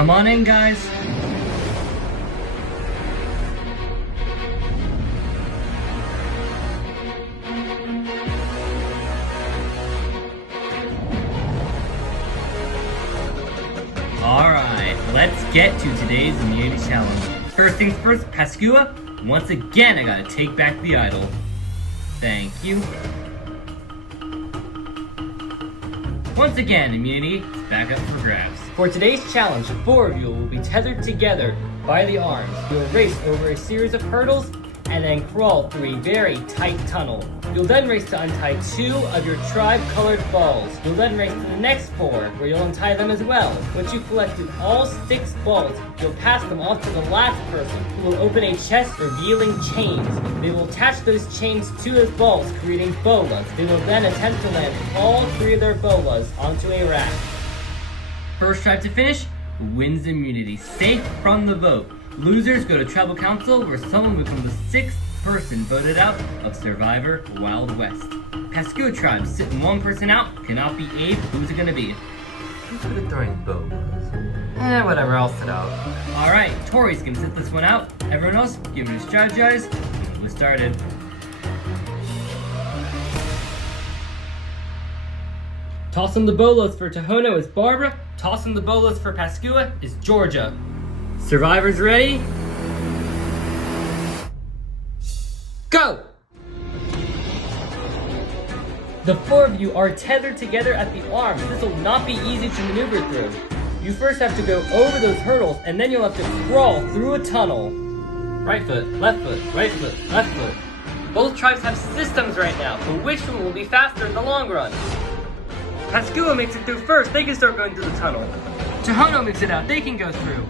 Come on in, guys. Alright, let's get to today's immunity challenge. First things first, Pascua, once again I gotta take back the idol. Thank you. Once again, immunity is back up for grabs. For today's challenge, the 4 of you will be tethered together by the arms. You will race over a series of hurdles and then crawl through a very tight tunnel. You'll then race to untie 2 of your tribe-colored balls. You'll then race to the next 4, where you'll untie them as well. Once you've collected all 6 balls, you'll pass them off to the last person, who will open a chest revealing chains. They will attach those chains to those balls, creating bolas. They will then attempt to land all 3 of their bolas onto a rack. First tribe to finish wins immunity, safe from the vote. Losers go to tribal council, where someone becomes the 6th person voted out of Survivor Wild West. Pascua tribe sitting 1 person out, cannot be Abe. Who's it gonna be? Who's good at throwing bows? Whatever, I'll sit out. Alright, Tori's gonna sit this one out. Everyone else, give me to strategize. We'll get started. Tossing the bolas for Tohono is Barbara. Tossing the bolas for Pascua is Georgia. Survivors ready? Go! The 4 of you are tethered together at the arms. This will not be easy to maneuver through. You first have to go over those hurdles, and then you'll have to crawl through a tunnel. Right foot, left foot, right foot, left foot. Both tribes have systems right now, but which one will be faster in the long run? Pascua makes it through first, they can start going through the tunnel. Tohono makes it out, they can go through.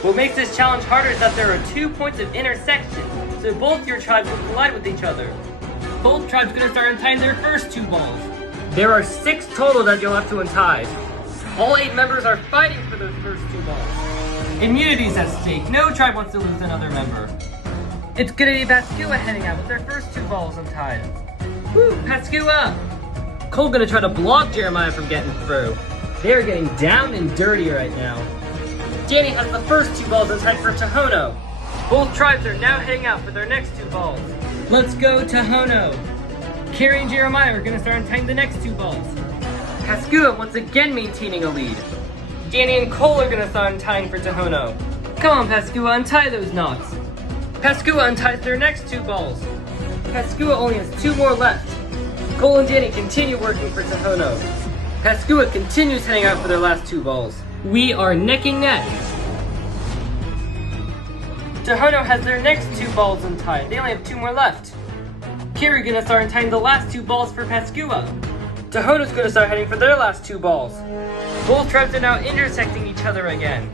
What makes this challenge harder is that there are 2 points of intersection, so both your tribes will collide with each other. Both tribes gonna start untying their first 2 balls. There are 6 total that you'll have to untie. All 8 members are fighting for those first 2 balls. Immunity's at stake, no tribe wants to lose another member. It's gonna be Pascua heading out with their first 2 balls untied. Woo, Pascua! Cole gonna try to block Jeremiah from getting through. They're getting down and dirty right now. Danny has the first 2 balls untied for Tohono. Both tribes are now heading out for their next 2 balls. Let's go, Tohono! Carrie and Jeremiah are gonna start untying the next 2 balls. Pascua once again maintaining a lead. Danny and Cole are gonna start untying for Tohono. Come on, Pascua, untie those knots. Pascua unties their next 2 balls. Pascua only has 2 more left. Cole and Danny continue working for Tohono. Pascua continues heading out for their last 2 balls. We are neck and neck. Tohono has their next 2 balls untied. They only have 2 more left. Carrie gonna start untying the last 2 balls for Pascua. Tohono's gonna start heading for their last 2 balls. Both tribes are now intersecting each other again.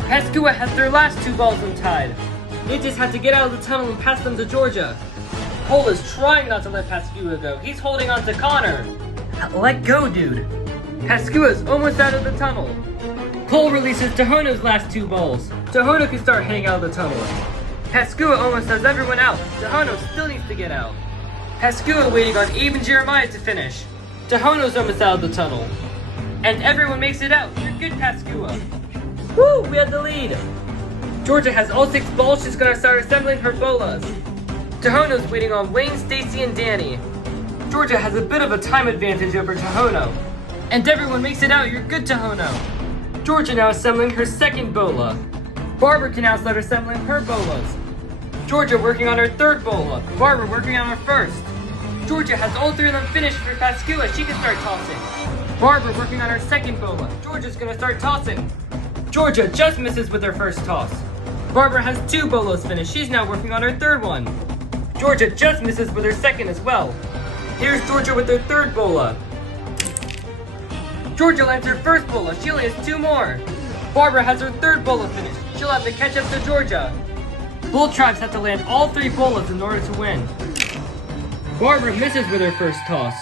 Pascua has their last 2 balls untied. They just had to get out of the tunnel and pass them to Georgia. Cole is trying not to let Pascua go. He's holding on to Connor. Let go, dude. Pascua's almost out of the tunnel. Cole releases Tohono's last 2 balls. Tohono can start heading out of the tunnel. Pascua almost has everyone out. Tohono still needs to get out. Pascua waiting on Abe and Jeremiah to finish. Tohono's almost out of the tunnel. And everyone makes it out. You're good, Pascua. Woo, we had the lead. Georgia has all 6 balls. She's gonna start assembling her bolas. Tohono's waiting on Wayne, Stacy, and Danny. Georgia has a bit of a time advantage over Tohono. And everyone makes it out. You're good, Tohono. Georgia now assembling her second bola. Barbara can now start assembling her bolas. Georgia working on her 3rd bola. Barbara working on her 1st. Georgia has all 3 of them finished for Pascua. She can start tossing. Barbara working on her 2nd bola. Georgia's gonna start tossing. Georgia just misses with her 1st toss. Barbara has 2 bolas finished. She's now working on her 3rd one. Georgia just misses with her 2nd as well. Here's Georgia with her 3rd bola. Georgia lands her 1st bola. She only has 2 more. Barbara has her 3rd bola finished. She'll have to catch up to Georgia. Both tribes have to land all 3 bolas in order to win. Barbara misses with her 1st toss.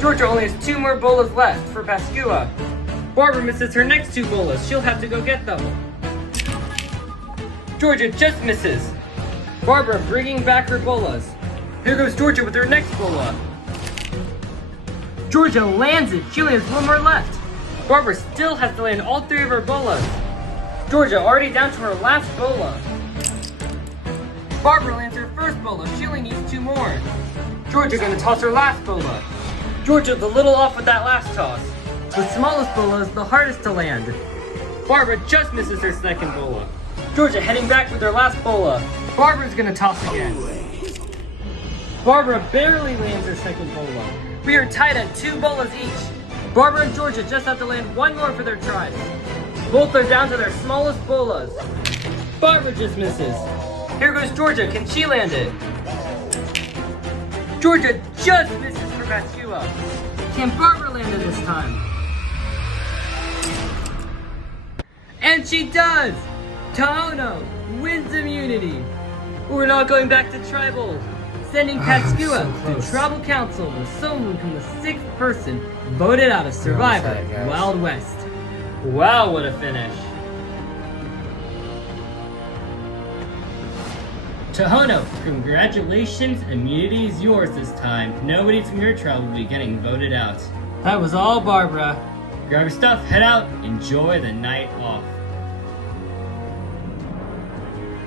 Georgia only has 2 more bolas left for Pascua. Barbara misses her next 2 bolas. She'll have to go get them. Georgia just misses. Barbara bringing back her bolas. Here goes Georgia with her next bola. Georgia lands it. She only has 1 more left. Barbara still has to land all 3 of her bolas. Georgia already down to her last bola. Barbara lands her first bola. She only needs 2 more. Georgia gonna toss her last bola. Georgia's a little off with that last toss. The smallest bola is the hardest to land. Barbara just misses her second bola. Georgia heading back with her last bola. Barbara's gonna toss again. Barbara barely lands her second bola. We are tied at 2 bolas each. Barbara and Georgia just have to land 1 more for their tries. Both are down to their smallest bolas. Barbara just misses. Here goes Georgia. Can she land it? Georgia just misses for Pascua. Can Barbara land it this time? And she does! Tahono wins immunity. We're not going back to tribal. Sending Pascua so to close. tribal council with someone from the 6th person voted out as survivor, Almost had it, guys. Wild West. Wow, what a finish. Tahono, congratulations, immunity is yours this time. Nobody from your tribe will be getting voted out. That was all Barbara. Grab your stuff, head out, enjoy the night off.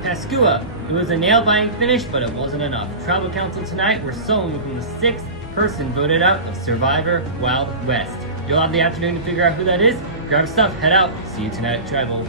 Pascua, it was a nail-biting finish, but it wasn't enough. Tribal Council tonight were someone from the 6th person voted out of Survivor Wild West. You'll have the afternoon to figure out who that is. Grab your stuff, head out. See you tonight at Tribal.